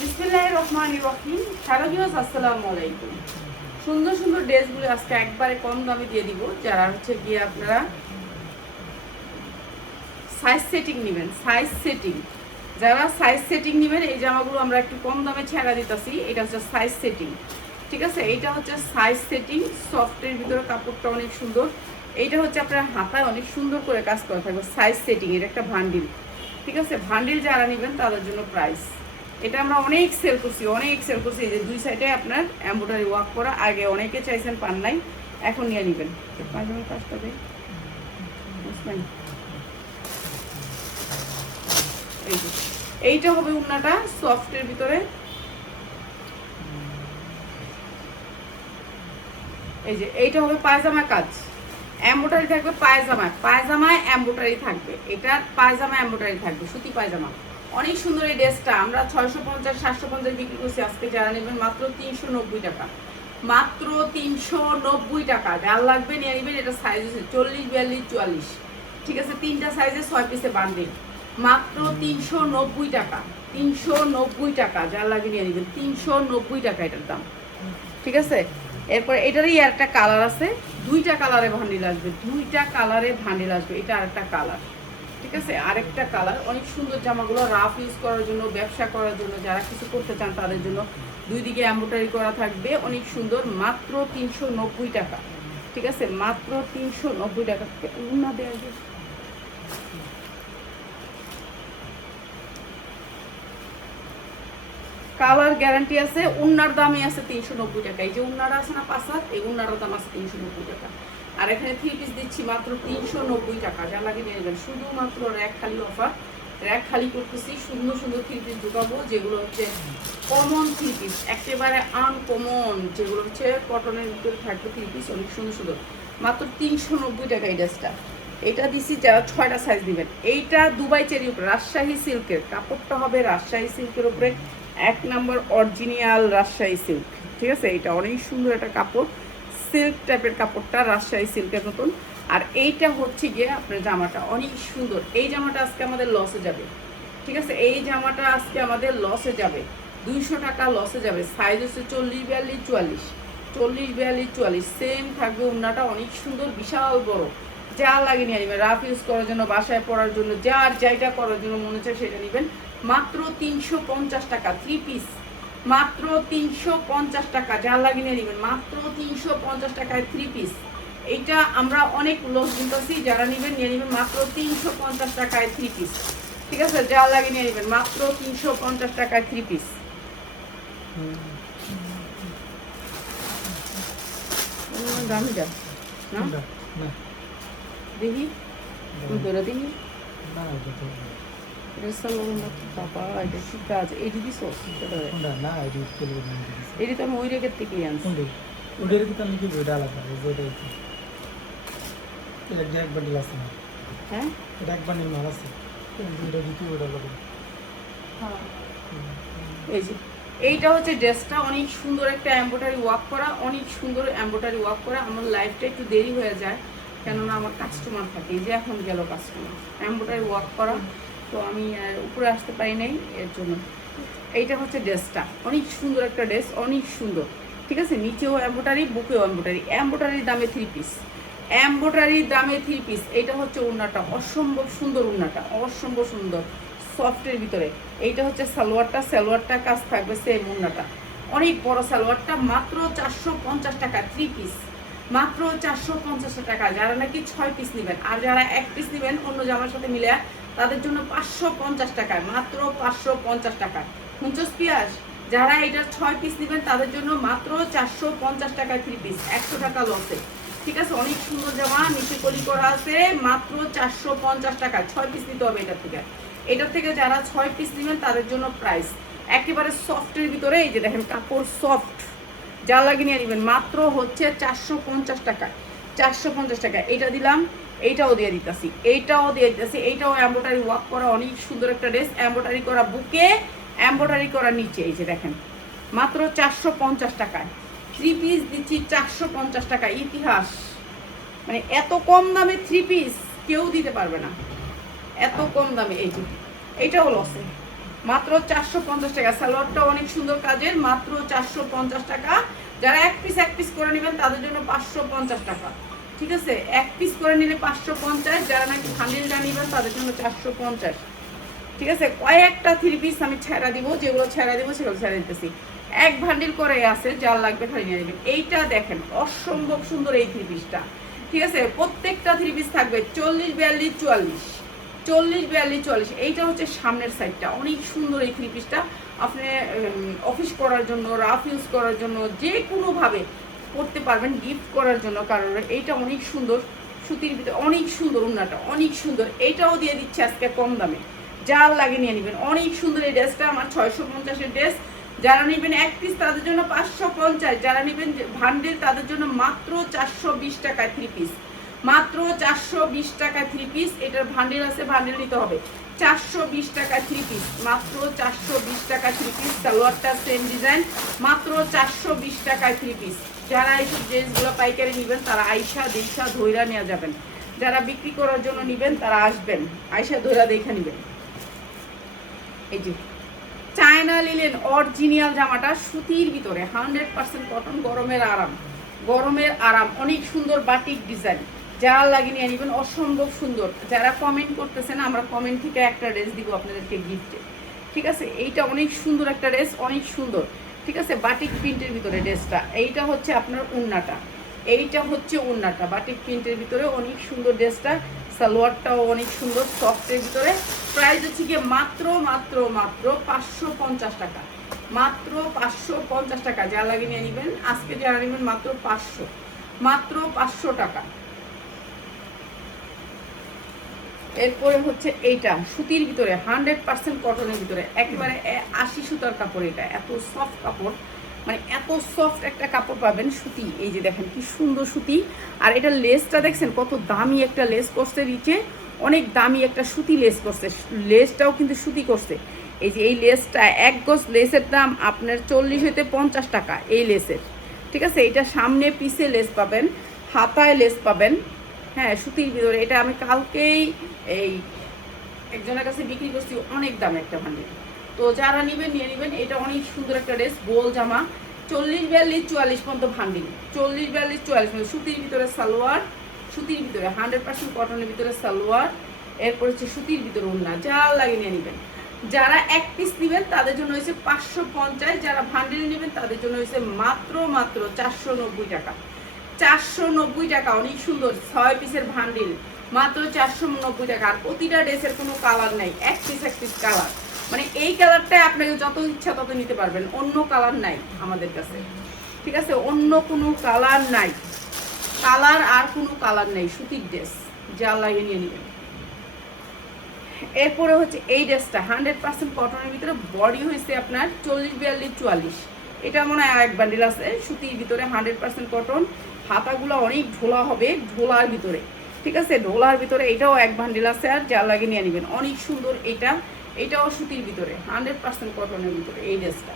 বিসমিল্লাহির রহমানির রহিম। Hello viewers, আসসালামু আলাইকুম। সুন্দর সুন্দর ড্রেসগুলো আজকে একবারে কম দামে দিয়ে দিব। যারা হচ্ছে গিয়ে আপনারা সাইজ সেটিং নেবেন, যারা সাইজ সেটিং নেবেন, এই জামাগুলো আমরা একটু কম দামে ছেড়া দিতেছি। এটা হচ্ছে সাইজ সেটিং, ঠিক আছে? এইটা হচ্ছে সাইজ সেটিং, সফটের ভিতরে কাপড়টা অনেক সুন্দর। এইটা হচ্ছে আপনার হাতায় অনেক সুন্দর করে কাজ করা থাকবে। সাইজ সেটিং, এটা একটা ভান্ডিল, ঠিক আছে? ভান্ডিল যারা নেবেন তাদের জন্য প্রাইস। এটা আমরা অনেক সেল করছি। এই যে দুই সাইডে আপনার এমব্রয়ডারি ওয়ার্ক করা। আগে অনেকে চাইছেন, পান নাই, এখন নিয়ে নেবেন। পায়জামার কাজটা দেয়, বুঝলেন? এই যে এইটা হবে উন্নাটা সফটের ভিতরে। এই যে এইটা হবে পায়জামা কাজ, এমব্রয়ডারি থাকবে পায়জামায় এমব্রয়ডারি থাকবে। এটা পায়জামা এমব্রয়ডারি থাকবে, সুতি পায়জামা। অনেক সুন্দর এই ড্রেসটা আমরা 650 750 বিক্রি করছি। আজকে যারা নেবেন মাত্র 390 টাকা, মাত্র 390 টাকা। যার লাগবে নিয়ে নেবেন। এটা সাইজ হচ্ছে 40, 42, 44, ঠিক আছে? তিনটা সাইজে 6 পিসে বান্ডিল, মাত্র 390 টাকা। 390 টাকা, যার লাগে নিয়ে নেবেন। 390 টাকা এটার দাম, ঠিক আছে? এরপর এটারই একটা কালার আছে, দুইটা কালারে ভান্ডিল আসবে, এটা আরেকটা কালার, ঠিক আছে? আরেকটা কালার। অনেক সুন্দর জামাগুলো রাফ ইউজ করার জন্য, ব্যবসা করার জন্য, যারা কিছু করতে চান তাদের জন্য। দুই দিকে এমব্রয়ডারি করা থাকবে, অনেক সুন্দর। মাত্র 390 টাকা, ঠিক আছে? মাত্র 390 টাকা। উন্না দেওয়া যায়, কালার গ্যারান্টি আছে। উন্নার দামই আছে 390 টাকা। এই যে উন্নাটা আছে না পাঁচাত, এই উন্নাটার দাম আছে 390 টাকা। আর এখানে 3 পিস দিচ্ছি মাত্র 390 টাকা। যা লাগে নিয়ে নেবেন। শুধুমাত্র র্যাক খালি অফার, র্যাক খালি করতেছি। সুন্দর সুন্দর 3 পিস ঢুকাবো, যেগুলো হচ্ছে কমন 3 পিস, একেবারে আনকমন, যেগুলো হচ্ছে কটনের ভিতরে থাকবে 3 পিস, অনেক সুন্দর সুন্দর। মাত্র 390 টাকা এই ড্রেসটা। এটা দিছি যারা 6টা সাইজ দিবেন। এইটা দুবাই চেরির উপরে রাজশাহী সিল্কের কাপড়টা হবে, রাজশাহী সিল্কের উপরে 1 নম্বর অরিজিনাল রাজশাহী সিল্ক, ঠিক আছে? এটা অনেক সুন্দর একটা কাপড়, সিল্ক টাইপের কাপড়টা, রাজশাহী সিল্কের মতন। আর এইটা হচ্ছে গিয়ে আপনার জামাটা অনেক সুন্দর। এই জামাটা আজকে আমাদের লসে যাবে, ঠিক আছে? এই জামাটা আজকে আমাদের লসে যাবে, 200 টাকা লসে যাবে। সাইজ হচ্ছে 40, 42, 44, 40, 42, 44। সেম থাকবে। উন্নাটা অনেক সুন্দর, বিশাল বড়। যা লাগে নিয়ে নেবেন, রাফ ইউজ করার জন্য, বাসায় পরার জন্য, যার যাইটা করার জন্য মনে হচ্ছে সেটা নেবেন। মাত্র 350 টাকা 3 পিস, মাত্র 350 টাকা। যার লাগে নিয়ে নেবেন। মাত্র 350 টাকায় 3 পিস। এইটা আমরা অনেক লস দিতেছি, যারা নেবেন নিয়ে নেবেন। মাত্র 350 টাকায় 3 পিস, ঠিক আছে? যার লাগে নিয়ে নেবেন। মাত্র 350 টাকায় 3 পিস। দামি যা না দেখি, ধরে দেখি। বাবা, এটা কি কাজ? এটি দিস এটি তো আমি ওই রেখের থেকেই আনছি। হ্যাঁ, এই যে এইটা হচ্ছে ড্রেসটা। অনেক সুন্দর একটা এমব্রয়ডারি ওয়ার্ক করা, অনেক সুন্দর এমব্রয়ডারি ওয়ার্ক করা। আমার লাইফটা একটু দেরি হয়ে যায়, কেননা আমার কাস্টমার থাকে। এই যে এখন গেল কাস্টমার, এমব্রয়ডারি ওয়ার্ক করা, তো আমি উপরে আসতে পারি নাই, এর জন্য। এইটা হচ্ছে ড্রেসটা, অনেক সুন্দর একটা ড্রেস, অনেক সুন্দর, ঠিক আছে? নিচেও এমব্রয়ডারি, বুকেও এমব্রয়ডারি, এমব্রয়ডারির দামে 3 পিস, এমব্রয়ডারির দামে 3 পিস। এইটা হচ্ছে উন্নাটা, অসম্ভব সুন্দর উন্নাটা, অসম্ভব সুন্দর, সফটের ভিতরে। এইটা হচ্ছে সালোয়ারটা কাজ থাকবে সেম। উন্নাটা অনেক বড়, সালোয়ারটা। মাত্র 450 টাকা 3 পিস, মাত্র 450 টাকা। যারা নাকি 6 পিস নেবেন, আর যারা 1 পিস নেবেন অন্য জামার সাথে মিলে, তাদের জন্য 550 টাকায়, মাত্র 550 টাকা। হুঁচস পিয়াস, যারা এটা 6 পিস নেবেন তাদের জন্য মাত্র 450 টাকায় 3 পিস, 100 টাকা লসে, ঠিক আছে? অনেক সুন্দর জামা, নিচে কলি করা আছে। মাত্র 450 টাকা, 6 পিস নিতে হবে এটার থেকে যারা 6 পিস নেবেন তাদের জন্য প্রাইস একেবারে সফটের ভিতরে। এই যে দেখেন, কাপড় সফট, যা লাগে নিয়ে নেবেন। মাত্র হচ্ছে 450 টাকা, 450 টাকা। এইটা দিলাম, এইটাও দিয়ে দিতেছি, এইটাও এমব্রয়ডারি ওয়ার্ক করা, অনেক সুন্দর একটা ড্রেস। এমব্রয়ডারি করা বুকে, এমব্রয়ডারি করা নিচে। এই যে দেখেন, মাত্র 450 টাকায় 3 পিস দিচ্ছি, 450 টাকা। ইতিহাস, মানে এত কম দামে 3 পিস কেউ দিতে পারবে না, এত কম দামে। এই যে এইটাও লসে, মাত্র 450 টাকা। সালোয়ারটা অনেক সুন্দর কাজের, মাত্র 450 টাকা। যারা এক পিস করে নেবেন তাদের জন্য 550 টাকা, ঠিক আছে? এক পিস করে নিলে 550, যারা নাকি বান্ডিলটা নেবেন তাদের জন্য 450, ঠিক আছে? কয়েকটা 3 পিস আমি ছেড়া দিব, যেগুলো ছেড়া দিব সেগুলো ছেড়ে দিতেছি। এক বান্ডিল করে আছে, যার লাগবে খালি নিয়ে নেবেন। এইটা দেখেন অসম্ভব সুন্দর এই 3 পিসটা, ঠিক আছে? প্রত্যেকটা 3 পিস থাকবে 40, 42, 44, 40, 42, 44। এইটা হচ্ছে সামনের সাইডটা, অনেক সুন্দর এই 3 পিসটা। আপনি অফিস করার জন্য, রাফ ইউজ করার জন্য, যে কোনোভাবে করতে পারবেন, গিফট করার জন্য কারণ। এইটা অনেক সুন্দর, সুতির ভিতরে অনেক সুন্দর, ওড়নাটা অনেক সুন্দর। এইটাও দিয়ে দিচ্ছে আজকে কম দামে, যার লাগে নিয়ে নেবেন। অনেক সুন্দর এই ড্রেসটা, আমার 650-এর ড্রেস। যারা নেবেন এক পিস তাদের জন্য 550, যারা নেবেন ভান্ডেল তাদের জন্য মাত্র 420 টাকায় 3 পিস, মাত্র 420 টাকায় 3 পিস। এটার ভান্ডেল আছে, ভান্ডেল নিতে হবে। 420 টাকায় 3 পিস, মাত্র 420 টাকায় 3 পিস। সালোয়ারটা সেম ডিজাইন, মাত্র 420 টাকায় 3 পিস। যারা এইসব ড্রেসগুলো পাইকারি নেবেন তারা আইসা দেখা ধৈরা নেওয়া যাবেন। যারা বিক্রি করার জন্য নেবেন তারা আসবেন, আইসা ধৈরা দেখে নেবেন। এই যে চায়না লিলেন অরিজিনাল জামাটা, সুতির ভিতরে 100% কটন, গরমের আরাম, গরমের আরাম। অনেক সুন্দর বাটিক ডিজাইন, যা লাগিয়ে নিয়ে নেবেন, অসম্ভব সুন্দর। যারা কমেন্ট করতেছেন, আমরা কমেন্ট থেকে একটা ড্রেস দিব আপনাদেরকে গিফটে, ঠিক আছে? এইটা অনেক সুন্দর একটা ড্রেস, অনেক সুন্দর, ঠিক আছে? বাটিক প্রিন্টের ভিতরে ড্রেসটা। এইটা হচ্ছে আপনার ওড়নাটা, এইটা হচ্ছে ওড়নাটা বাটিক প্রিন্টের ভিতরে, অনেক সুন্দর ড্রেসটা। সালোয়ারটাও অনেক সুন্দর, সফটের ভিতরে। প্রাইস হচ্ছে গিয়ে মাত্র মাত্র মাত্র 550 টাকা, মাত্র 550 টাকা। যা লাগে নিয়ে নেবেন, আজকে যারা নেবেন মাত্র 500, মাত্র 500 টাকা। এরপরে হচ্ছে এইটা সুতির ভিতরে 100% কটনের ভিতরে, একেবারে 80 সুতার কাপড়। এটা এত সফট কাপড়, মানে এত সফট একটা কাপড় পাবেন, সুতি। এই যে দেখেন কি সুন্দর সুতি। আর এটা লেসটা দেখছেন কত দামি একটা লেস করছে, নিচে অনেক দামি একটা সুতি লেস করছে, লেসটাও কিন্তু সুতি করছে। এই যে এই লেসটা, এক গজ লেসের দাম আপনার 40 হইতে 50 টাকা এই লেসের, ঠিক আছে? এটা সামনে পিছে লেস পাবেন, হাতায় লেস পাবেন, হ্যাঁ, সুতির ভিতরে। এটা আমি কালকেই এই একজনের কাছে বিক্রি করছি অনেক দামে একটা ভান্ডিল। তো যারা নেবেন নিয়ে নেবেন। এটা অনেক সুন্দর একটা ড্রেস, গোল জামা, 40, 42, 44 পর্যন্ত ভান্ডিল, 40, 42, 44 পর্যন্ত। সুতির ভিতরে সালোয়ার, সুতির ভিতরে 100% কটনের ভিতরে সালোয়ার। এরপর হচ্ছে সুতির ভিতরে ওড়না, যা লাগে নিয়ে নেবেন। যারা এক পিস নেবেন তাদের জন্য হয়েছে 550, যারা ভান্ডিল নেবেন তাদের জন্য হয়েছে মাত্র মাত্র 490 টাকা, 490 টাকা। অনেক সুন্দর 6 পিসের ভান্ডিল, মাত্র 490 টাকা। আর প্রতিটা ড্রেসের কোনো কালার নাই, এক পিস কালার। মানে এই কালারটা আপনাকে যত ইচ্ছা তত নিতে পারবেন, অন্য কালার নাই আমাদের কাছে, ঠিক আছে? অন্য কোনো কালার নাই, কালার আর কোনো কালার নেই। সুতির ড্রেস, যা লাগে নিয়ে নেবেন। এরপরে হচ্ছে এই ড্রেসটা 100% কটনের ভিতরে, বডি হয়েছে আপনার 40, 42, 44। এটা মনে হয় এক বান্ডিল আছে, সুতির ভিতরে 100% কটন। হাতাগুলো অনেক ঢোলা হবে, ঢোলার ভিতরে, ঠিক আছে? ঢোলার ভিতরে। এটাও এক বান্ডিল আছে, আর যা লাগে নিয়ে নেবেন। অনেক সুন্দর এইটা, এটাও সুতির ভিতরে 100% কটনের ভিতরে এই ড্রেসটা।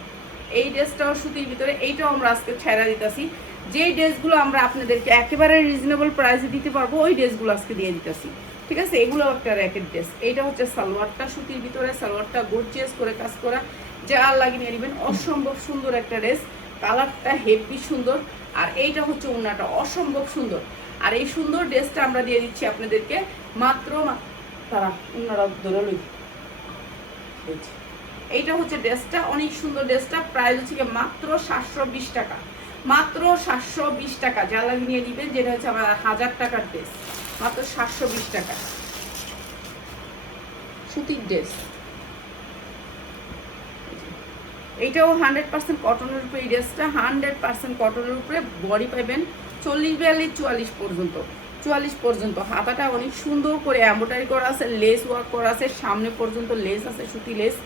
এই ড্রেসটাও সুতির ভিতরে, এইটাও আমরা আজকে ছেড়া দিতেছি। যেই ড্রেসগুলো আমরা আপনাদেরকে একেবারে রিজনেবল প্রাইসে দিতে পারবো, ওই ড্রেসগুলো আজকে দিয়ে দিতেছি, ঠিক আছে? এগুলো একটা র্যাকেট ড্রেস। এইটা হচ্ছে সালোয়ারটা, সুতির ভিতরে সালোয়ারটা গর্জিয়াস করে কাজ করা, যা লাগিয়ে নিয়ে নেবেন। অসম্ভব সুন্দর একটা ড্রেস, কালারটা হেভি সুন্দর। আর এইটা হচ্ছে ওড়নাটা, অসম্ভব সুন্দর। আর এই সুন্দর ড্রেসটা আমরা দিয়ে দিচ্ছি আপনাদেরকে মাত্র, তারা ওড়নাটা ধরে লই। এইটা হচ্ছে ড্রেসটা, অনেক সুন্দর ড্রেসটা। প্রাইস হচ্ছে মাত্র 720 টাকা, মাত্র 720 টাকা। যা লাগিয়ে নিয়ে নেবেন, যেটা হচ্ছে আমার 1000 টাকার ড্রেস, মাত্র 720 টাকা। সুতির ড্রেস, এইটাও 100% কটনের উপরে। এই ড্রেসটা 100% কটনের উপরে, বডি পাবেন 40, 42, 44 পর্যন্ত, 44 পর্যন্ত। হাতাটা অনেক সুন্দর করে এমব্রয়ডারি করা আছে, লেস ওয়ার্ক করা আছে, সামনে পর্যন্ত লেস আছে, সুতি লেস,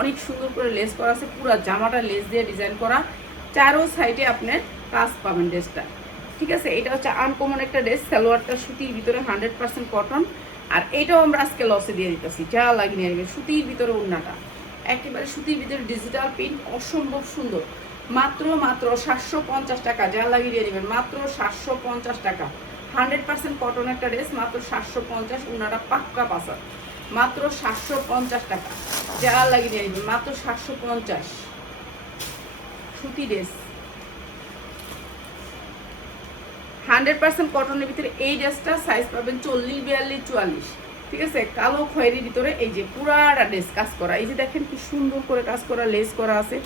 অনেক সুন্দর করে লেস করা আছে। পুরো জামাটা লেস দিয়ে ডিজাইন করা, চারো সাইডে আপনার কাজ পাবেন ড্রেসটা, ঠিক আছে? এটা হচ্ছে আনকমন একটা ড্রেস। সালোয়ারটা সুতির ভিতরে 100% কটন। আর এটাও আমরা আজকে লসে দিয়ে দিতেছি, যা লাগিয়ে নিয়ে নেবেন। সুতির ভিতরে ওড়নাটা একেবারে সুতির ভিতরে ডিজিটাল প্রিন্ট, অসম্ভব সুন্দর। মাত্র মাত্র 750 টাকা, যা লাগিয়ে দিয়ে নেবেন, মাত্র 750 টাকা। 100% কটন একটা ড্রেস, মাত্র 750। ওড়নাটা পাক্কা পাসার, মাত্র 750 টাকা, যা লাগিয়ে নিয়ে নেবেন মাত্র 750। সুতি ড্রেস 100% কটনের ভিতরে এই ড্রেসটা সাইজ পাবেন 40, 42, 44, ঠিক আছে। কালো খয়েরির ভিতরে এই যে পুরাটা ড্রেস কাজ করা, এই যে দেখেন কি সুন্দর করে কাজ করা, লেস করা আছে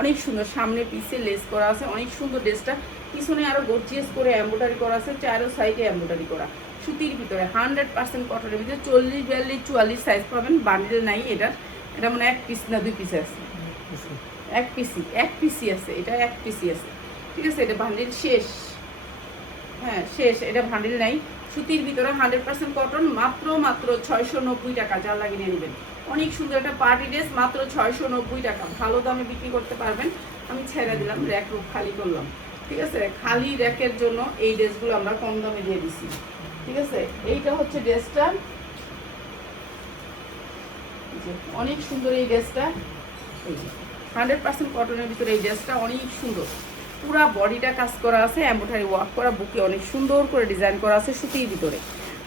অনেক সুন্দর, সামনে পিছে লেস করা আছে অনেক সুন্দর। ড্রেসটা পিছনে আরো গর্জিয়াস করে এমব্রয়ডারি করা আছে, চারো সাইডে এমব্রয়ডারি করা, সুতির ভিতরে 100% কটনের ভিতরে 40, 42, 44 সাইজ পাবেন। বান্ডিল নাই এটা, এটা মানে এক পিস না দুই পিস আছে, এক পিসি আছে, এটা এক পিসি আছে, ঠিক আছে। এটা বান্ডিল শেষ, হ্যাঁ শেষ, এটা বান্ডিল নাই। সুতির ভিতরে 100% কটন, মাত্র 690 টাকা, যা লাগিয়ে নিয়ে নেবেন। অনেক সুন্দর একটা পার্টি ড্রেস, মাত্র 690 টাকা, ভালো দামে বিক্রি করতে পারবেন। আমি ছেড়ে দিলাম, র্যাক রুপ খালি করলাম, ঠিক আছে। খালি র্যাকের জন্য এই ড্রেসগুলো আমরা কম দামে দিয়ে দিচ্ছি, ঠিক আছে। এইটা হচ্ছে ড্রেসটা, অনেক সুন্দর এই ড্রেসটা, এই যে 100% কটনের ভিতরে এই ড্রেসটা অনেক সুন্দর, পুরা বডিটা কাজ করা আছে, এমব্রয়ডারি ওয়ার্ক করা, বুকে অনেক সুন্দর করে ডিজাইন করা আছে সুতির ভিতরে,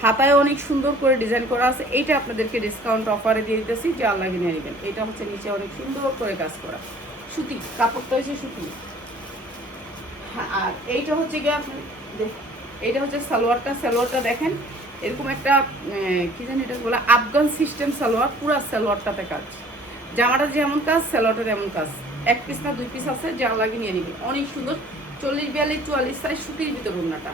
হাতায় অনেক সুন্দর করে ডিজাইন করা আছে। এইটা আপনাদেরকে ডিসকাউন্ট অফারে দিয়ে দিতেছি, যা লাগিয়ে নিয়ে নেবেন। এটা হচ্ছে নিচে অনেক সুন্দর করে কাজ করা সুতি, কাপড়টা হচ্ছে সুতি। আর এইটা হচ্ছে গিয়ে আপনি এইটা হচ্ছে সালোয়ারটা দেখেন এরকম একটা কি জানি এটা বলে, আফগান সিস্টেম সালোয়ার, পুরা সালোয়ারটাতে কাজ, জামাটা যেমন কাজ সালোয়ারটা তেমন কাজ, এক পিস না দুই পিস আছে, যা লাগিয়ে নিয়ে নিবেন। অনেক সুন্দর, 40, 42, 44 সাইজ, সুতির ভিতর ওড়নাটা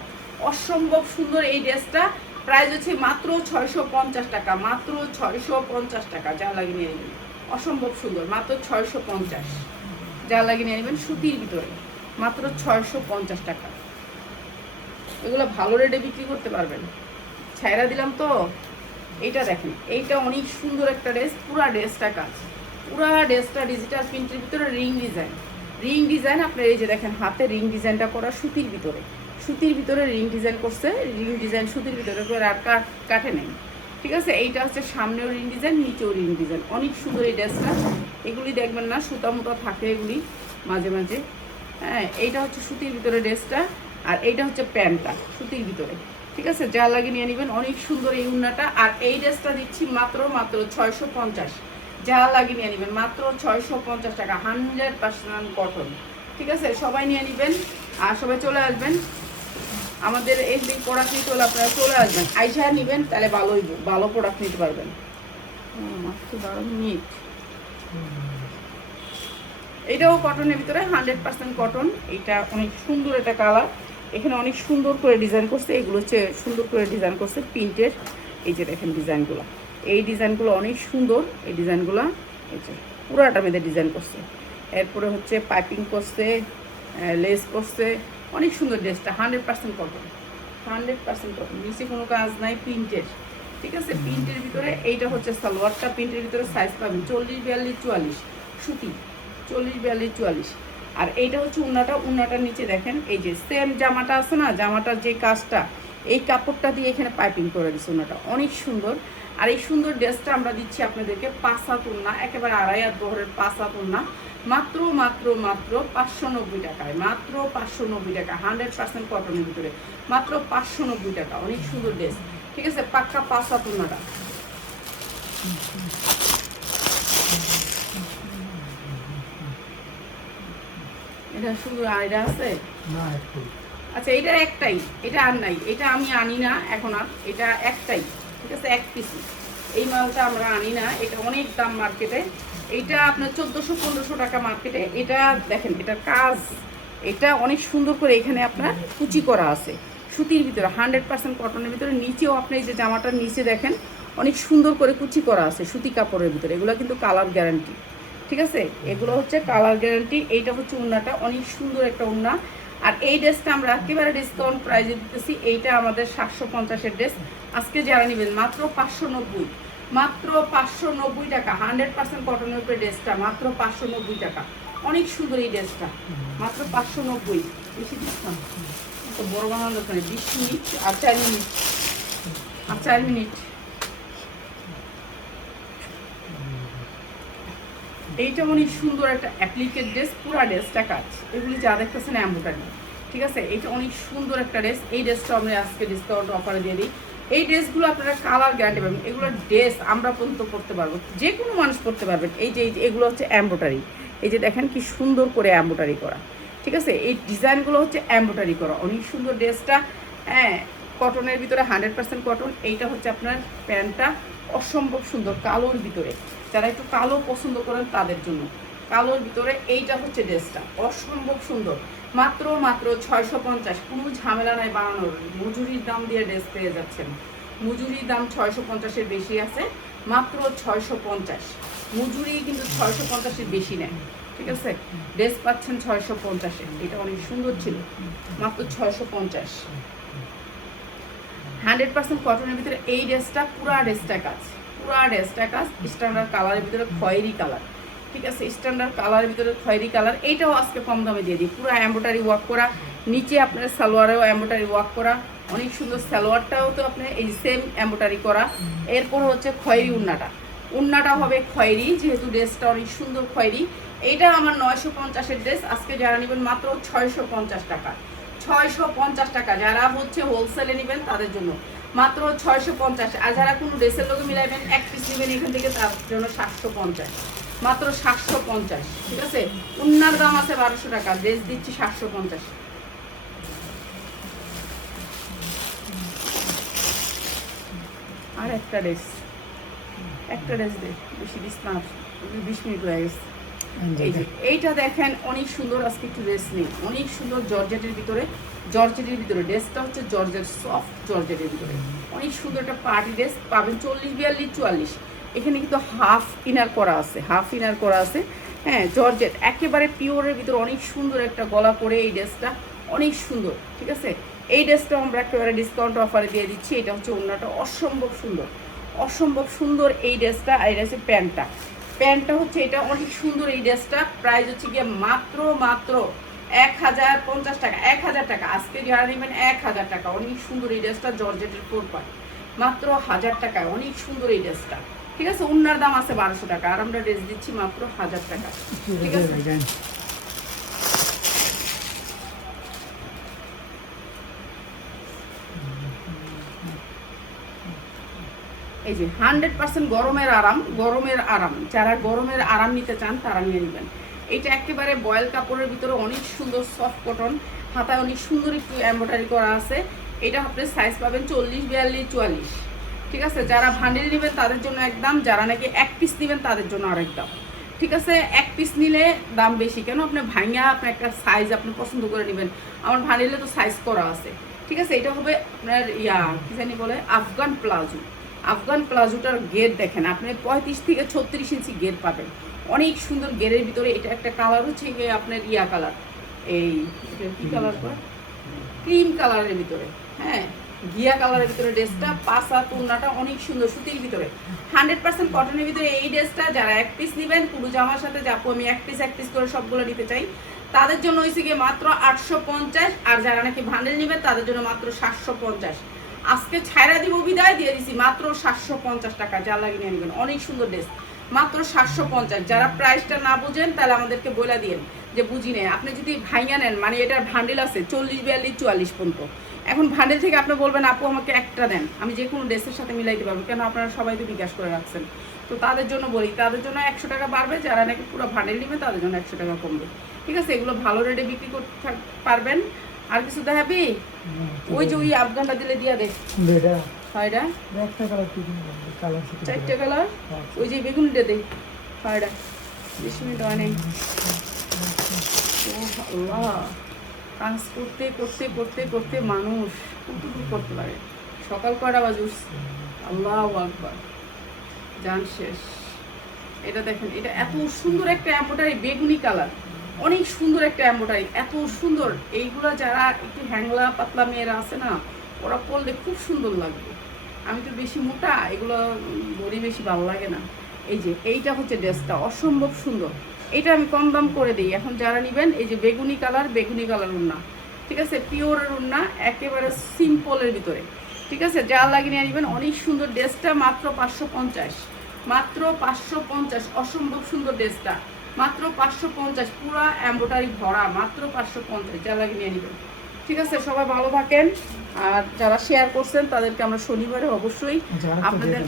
অসম্ভব সুন্দর। এই ড্রেসটা প্রাইস হচ্ছে মাত্র 650 টাকা, মাত্র 650 টাকা, যা লাগিয়ে নিয়ে নেবেন। অসম্ভব সুন্দর, মাত্র 650, যা লাগিয়ে নিয়ে নেবেন। সুতির ভিতরে মাত্র 650 টাকা, এগুলো ভালো রেটে বিক্রি করতে পারবেন। ছাইরা দিলাম তো। এইটা দেখেন, এইটা অনেক সুন্দর একটা ড্রেস, পুরা ড্রেসটা কাজ, পুরা ড্রেসটা ডিজিটাল প্রিন্টের ভিতরে রিং ডিজাইন আপনার এই যে দেখেন হাতে রিং ডিজাইনটা করা, সুতির ভিতরে রিং ডিজাইন করছে, রিং ডিজাইন সুতির ভিতরে করে আর কাটে নেই, ঠিক আছে। এইটা হচ্ছে সামনেও রিং ডিজাইন, নিচেও রিং ডিজাইন, অনেক সুন্দর এই ড্রেসটা। এগুলি দেখবেন না সুতা মুতা থাকে এগুলি মাঝে মাঝে, হ্যাঁ। এইটা হচ্ছে সুতির ভিতরে ড্রেসটা, আর এইটা হচ্ছে প্যান্টটা সুতির ভিতরে, ঠিক আছে। যা লাগিয়ে নিয়ে নেবেন। অনেক সুন্দর এই উন্নাটা, আর এই ড্রেসটা দিচ্ছি মাত্র 650, যা লাগিয়ে নিয়ে নেবেন মাত্র 650 টাকা, 100% কটন, ঠিক আছে। সবাই নিয়ে নেবেন আর সবাই চলে আসবেন আমাদের এই প্রোডাক্ট নিতে হলে আপনারা চলে আসবেন, আইসা নেবেন, তাহলে ভালো প্রোডাক্ট নিতে পারবেন। মাত্র 12 মিনিট। এইটাও কটনের ভিতরে 100% কটন, এটা অনেক সুন্দর একটা কালার, এখানে অনেক সুন্দর করে ডিজাইন করছে, এগুলো হচ্ছে সুন্দর করে ডিজাইন করছে প্রিন্টের, এই যে দেখেন ডিজাইনগুলো, এই ডিজাইনগুলো অনেক সুন্দর, এই ডিজাইনগুলো এই যে পুরাটা মেয়েদের ডিজাইন করছে, এরপরে হচ্ছে পাইপিং করছে, লেস করছে, অনেক সুন্দর ড্রেসটা। 100% কটন, 100% কটন, নিচে কোনো কাজ নাই, প্রিন্টের, ঠিক আছে। প্রিন্টের ভিতরে এইটা হচ্ছে সালোয়ারটা, প্রিন্টের ভিতরে সাইজ পাবেন 40, 42, 44 সুতি, 40, 42, 44। আর এইটা হচ্ছে উন্নাটার নিচে দেখেন এই যে সেম জামাটা আছে না, জামাটার যে কাজটা, এই কাপড়টা দিয়ে এখানে পাইপিং করে দিচ্ছে, উন্নাটা অনেক সুন্দর। আর এই সুন্দর ড্রেসটা আমরা দিচ্ছি আপনাদেরকে 5 হাত উন্না, একেবারে 2.5 হাত বহরের 5 হাত উন্না, মাত্র 590 টাকায়, মাত্র 590 টাকা, 100% কটনের ভিতরে মাত্র 590 টাকা, অনেক সুন্দর ড্রেস, ঠিক আছে। পাক্কা 5 হাত উন্নাটা। এটা শুধু আর এটা আছে না, আচ্ছা এটা একটাই, এটা আর নাই, এটা আমি আনি না এখন আর, এটা একটাই, ঠিক আছে, এক পিস। এই মালটা আমরা আনি না, এটা অনেক দাম মার্কেটে, এইটা আপনার 1400-1500 টাকা মার্কেটে। এটা দেখেন, এটা কাজ, এটা অনেক সুন্দর করে এখানে আপনার কুচি করা আছে সুতির ভিতরে, 100% কটনের ভিতরে। নিচেও আপনি এই যে জামাটার নিচে দেখেন অনেক সুন্দর করে কুচি করা আছে সুতি কাপড়ের ভিতরে, এগুলো কিন্তু কালার গ্যারান্টি, ঠিক আছে, এগুলো হচ্ছে কালার গ্যারান্টি। এইটা হচ্ছে উন্নাটা, অনেক সুন্দর একটা উন্না। আর এই ড্রেসটা আমরা একেবারে ডিসকাউন্ট প্রাইসে দিতেছি, এইটা আমাদের 750-এর ড্রেস, আজকে যারা নেবেন মাত্র 590, মাত্র 590 টাকা, 100% কটনের উপরে ড্রেসটা মাত্র 590 টাকা, অনেক সুন্দর এই ড্রেসটা, মাত্র 590। বেশি ডিসকাউন্ট তো বড় বানানোর দোকানে 20 মিনিট আর 4 মিনিট, আর 4 মিনিট। এইটা অনেক সুন্দর একটা অ্যাপ্লিকেড ড্রেস, পুরা ড্রেসটা কাজ, এগুলি যা দেখতেছেন এমব্রয়ডারি, ঠিক আছে। এটা অনেক সুন্দর একটা ড্রেস, এই ড্রেসটা আমরা আজকে ডিসকাউন্ট অফারে দিয়ে দিই এই ড্রেসগুলো আপনারা কালার গ্যারান্টি পাবেন। এগুলো ড্রেস আমরা পর্যন্ত পরতে পারবো, যে কোনো মানুষ পরতে পারবেন। এই যে এগুলো হচ্ছে এমব্রয়ডারি, এই যে দেখেন কি সুন্দর করে এমব্রয়ডারি করা, ঠিক আছে। এই ডিজাইনগুলো হচ্ছে এমব্রয়ডারি করা, অনেক সুন্দর ড্রেসটা। হ্যাঁ, কটনের ভিতরে 100% কটন। এইটা হচ্ছে আপনার প্যান্টটা অসম্ভব সুন্দর কালোর ভিতরে, যারা একটু কালো পছন্দ করেন তাদের জন্য। কালোর ভিতরে এইটা হচ্ছে ড্রেসটা অসম্ভব সুন্দর, মাত্র 650। কোনো ঝামেলা নাই বানানোর, মজুরির দাম দিয়ে ড্রেস পেয়ে যাচ্ছেন। মজুরির দাম 650-এর বেশি আছে, মাত্র 650। মজুরি কিন্তু 650-এর বেশি নেয়, ঠিক আছে। ড্রেস পাচ্ছেন 650-এ, এটা অনেক সুন্দর ছিল, মাত্র 650। 100% কটনের ভিতরে এই ড্রেসটা, পুরা ড্রেসটা কাজ, পুরা ড্রেসটা কাজ। স্ট্যান্ডার্ড কালারের ভিতরে খয়েরি কালার, ঠিক আছে। স্ট্যান্ডার্ড কালারের ভিতরে খয়েরি কালার, এইটাও আজকে কম দামে দিয়ে দিই। পুরো এমব্রয়ডারি ওয়ার্ক করা, নিচে আপনার সালোয়ারেও এমব্রয়ডারি ওয়ার্ক করা, অনেক সুন্দর। সালোয়ারটাও তো আপনার এই সেম এমব্রয়ডারি করা। এরপর হচ্ছে খয়েরি উন্নাটা, উন্নাটা হবে খয়েরি, যেহেতু ড্রেসটা অনেক সুন্দর খয়েরি। এইটা আমার 950-এর ড্রেস, আজকে যারা নেবেন মাত্র 650 টাকা। 650 টাকা, যারা হচ্ছে হোলসেলে নেবেন তাদের জন্য মাত্র 650। আর যারা কোনো ড্রেসের লোকে মিলাইবেন, এক পিস নেবেন এখান থেকে, তার জন্য 750, মাত্র 750, ঠিক আছে। উন্নার দাম আছে 1200 টাকা, ড্রেস দিচ্ছি 750। আর একটা ড্রেস দে, বেশি দিস না, 20 মিনিট হয়ে গেছে। এইটা দেখেন অনেক সুন্দর, আজকে একটু ড্রেস নেই, অনেক সুন্দর জর্জেটের ভিতরে। জর্জেটের ভিতরে ড্রেসটা হচ্ছে জর্জেট, সফট জর্জেটের ভিতরে অনেক সুন্দর একটা পার্টি ড্রেস পাবেন। 40, 42, 44। এখানে কিন্তু হাফ ইনার করা আছে, হাফ ইনার করা আছে। হ্যাঁ, জর্জেট একেবারে পিওরের ভিতরে অনেক সুন্দর একটা গলা করে এই ড্রেসটা অনেক সুন্দর, ঠিক আছে। এই ড্রেসটা আমরা একেবারে ডিসকাউন্ট অফারে দিয়ে দিচ্ছি। এটা হচ্ছে ওড়নাটা অসম্ভব সুন্দর, অসম্ভব সুন্দর এই ড্রেসটা। আর এটা হচ্ছে প্যান্টটা, প্যান্টটা হচ্ছে এটা অনেক সুন্দর। এই ড্রেসটা প্রাইস হচ্ছে গিয়ে মাত্র 1050 টাকা, 1000 টাকা। আজকে যারা নেবেন 1000 টাকা। অনেক সুন্দর এই ড্রেসটা, জর্জেটের 4 পার্ট, মাত্র 1000 টাকায় অনেক সুন্দর এই ড্রেসটা, ঠিক আছে। উন্নার দাম আছে 1200 টাকা, আর আমরা ড্রেস দিচ্ছি মাত্র 1000 টাকা, ঠিক আছে। এই যে 100% গরমের আরাম, গরমের আরাম, যারা গরমের আরাম নিতে চান তারা নিয়ে নেবেন। এইটা একেবারে বয়েল কাপড়ের ভিতরে অনেক সুন্দর সফট কটন, হাতায় অনেক সুন্দর একটু এমব্রয়ডারি করা আছে। এটা আপনি সাইজ পাবেন 40, 42, 44, ঠিক আছে। যারা ভান্ডেল নেবেন তাদের জন্য একদম, যারা নাকি এক পিস নেবেন তাদের জন্য আরেক দাম, ঠিক আছে। এক পিস নিলে দাম বেশি কেন, আপনি ভাঙা আপনি একটা সাইজ আপনি পছন্দ করে নেবেন। আমার ভান্ডেলে তো সাইজ করা আছে, ঠিক আছে। এটা হবে আপনার কি জানি বলে, আফগান প্লাজো। আফগান প্লাজোটার গের দেখেন আপনি 35 থেকে 36 ইঞ্চি গের পাবেন, অনেক সুন্দর গেরের ভিতরে। এটা একটা কালার হচ্ছে গিয়ে আপনার কালার, এই কি কালার করে, ক্রিম কালারের ভিতরে, হ্যাঁ ঘিয়া কালারের ভিতরে ড্রেসটা। পাশা তুলনাটা অনেক সুন্দর, সুতির ভিতরে 100% কটনের ভিতরে এই ড্রেসটা। যারা এক পিস নেবেন পুরো জামার সাথে, যাবো আমি এক পিস করে সবগুলো নিতে চাই, তাদের জন্য হয়েছে গিয়ে মাত্র 850। আর যারা নাকি ভান্ডেল নেবেন তাদের জন্য মাত্র 750। আজকে ছাইরা দিব, বিদায় দিয়ে দিছি মাত্র 750 টাকা, যা লাগিয়ে নিয়ে নেবেন। অনেক সুন্দর ড্রেস, মাত্র 750। যারা প্রাইসটা না বুঝেন তাহলে আমাদেরকে বলে দিন যে বুঝি নেই। আপনি যদি ভাইয়া নেন, মানে এটার ভান্ডেল আছে 40, 42, 44 পর্যন্ত। এখন ভান্ডেল থেকে আপনি বলবেন আপু আমাকে একটা দেন, আমি যে কোনো ড্রেসের সাথে মিলাইতে পারবো, কেন আপনারা সবাই তো বিকাশ করে রাখছেন। তো তাদের জন্য বলি, তাদের জন্য 100 টাকা বাড়বে, যারা নাকি পুরো ভান্ডেল নেবে তাদের জন্য 100 টাকা কমবে, ঠিক আছে। এগুলো ভালো রেটে বিক্রি করতে পারবেন। আর কিছু দেখাবি, ওই যে ওই আফগানটা দিলে দিয়া দেখ, হয়টা চারটে কালার, ওই যে বেগুনটা দেখ, হয়টা 20 মিনিট হয় নাই। আল্লাহ, কাজ করতে করতে করতে করতে মানুষ কতটুকু করতে পারে। সকাল কয়টা বাজে উঠছে, আল্লাহু আকবার, জান শেষ। এটা দেখেন, এটা এত সুন্দর একটা এমব্রয়ডারি, বেগুনি কালার, অনেক সুন্দর একটা এমব্রয়ডারি, এত সুন্দর। এইগুলা যারা একটু হ্যাংলা পাতলা মেয়েরা আছে না, ওরা পরলে খুব সুন্দর লাগবে। আমি তো বেশি মোটা, এগুলো বড়ি বেশি ভালো লাগে না। এই যে এইটা হচ্ছে ড্রেসটা অসম্ভব সুন্দর, এটা আমি কম দাম করে দিই। এখন যারা নেবেন, এই যে বেগুনি কালার ওড়না, ঠিক আছে, পিওরের ওড়না, একেবারে সিম্পলের ভিতরে, ঠিক আছে। যা লাগিয়ে নিয়ে নেবেন। অনেক সুন্দর ড্রেসটা, মাত্র 550, মাত্র 550। অসম্ভব সুন্দর ড্রেসটা, মাত্র 550, পুরো এমব্রয়ডারি ভরা, মাত্র 550। যা লাগিয়ে নিয়ে নেবেন, ঠিক আছে, সবাই ভালো থাকেন। আর যারা শেয়ার করছেন তাদেরকে আমরা শনিবারে অবশ্যই আপনাদের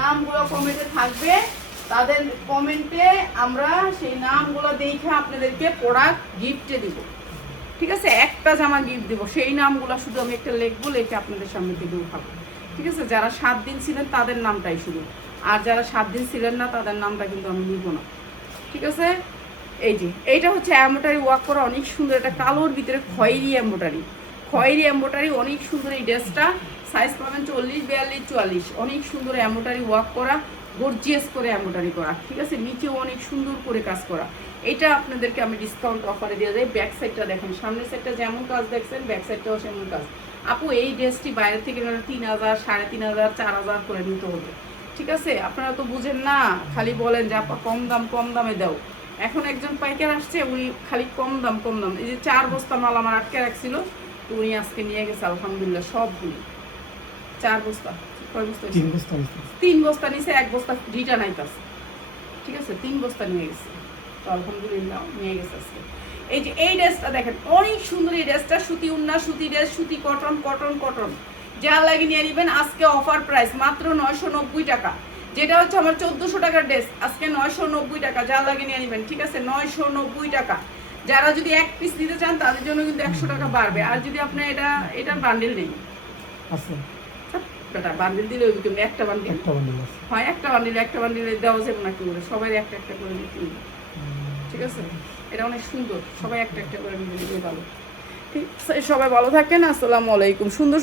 নামগুলো কমেন্টে থাকবে, তাদের কমেন্টে আমরা সেই নামগুলো দেখে আপনাদেরকে প্রোডাক্ট গিফটে দিব। ঠিক আছে, একটা জামা গিফট দিব, সেই নামগুলো শুধু আমি একটা লিখবো, লিখে আপনাদের সামনে থেকে উঠাবো। ঠিক আছে, যারা 7 দিন ছিলেন তাদের নামটাই শুধু, আর যারা 7 দিন ছিলেন না তাদের নামটা কিন্তু আমি নিব না। ঠিক আছে, এই যে এইটা হচ্ছে এমব্রয়ডারি ওয়ার্ক করা, অনেক সুন্দর, এটা কালোর ভিতরে খয়েরি এমব্রয়ডারি, অনেক সুন্দর এই ড্রেসটা। সাইজ পাবেন 40, 42, 44, অনেক সুন্দর এমব্রয়ডারি ওয়ার্ক করা, গর্জিয়াস করে এমব্রয়ডারি করা। ঠিক আছে, নিচেও অনেক সুন্দর করে কাজ করা। এটা আপনাদেরকে আমি ডিসকাউন্ট অফারে দিয়ে দেয়। ব্যাক সাইডটা দেখেন, সামনের সাইডটা যেমন কাজ দেখছেন ব্যাক সাইডটাও সেমন কাজ। আপু এই ড্রেসটি বাইরে থেকে 3000, 3500, 4000 করে নিতে হবে। ঠিক আছে, আপনারা তো বুঝেন না, খালি বলেন যে আপা কম দামে দাও। এখন একজন পাইকার আসছে, উনি খালি কম দাম। এই যে 4 বস্তা মাল আমার আটকে রাখছিল, তো উনি আজকে নিয়ে গেছে আলহামদুলিল্লাহ সবগুলো। 4 বস্তা, কয় বস্তা? 3 বস্তা নিছে, 1 বস্তা রিটার্ন আইতাছে। ঠিক আছে, 3 বস্তা নিয়ে গেছে, তো আলহামদুলিল্লাহ নিয়ে গেছে আজকে। এই যে এই ড্রেসটা দেখেন, অনেক সুন্দর এই ড্রেসটা। সুতি উন্না, সুতি ড্রেস, সুতি কটন, যা লাগে নিয়ে নেবেন। আজকে অফার প্রাইস মাত্র 990 টাকা, যেটা হচ্ছে আমার 1400 টাকার ড্রেস, আজকে 990 টাকা, যা লাগে নিয়ে নেবেন। ঠিক আছে, 990 টাকা। যারা যদি 1 পিস নিতে চান তাদের জন্য কিন্তু 100 টাকা বাড়বে। আর যদি আপনি এটা বান্ডিল নেই, বান্ডিল দিলে ওই কিন্তু একটা বান্ডিল হয়, একটা বান্ডিলে দেওয়া যাবে না, কি করে সবাই একটা করে নিতে হবে। ঠিক আছে, এটা অনেক সুন্দর, সবাই একটা করে নিতে ভালো। ঠিক আছে, সবাই ভালো থাকেন। আসসালামু আলাইকুম। সুন্দর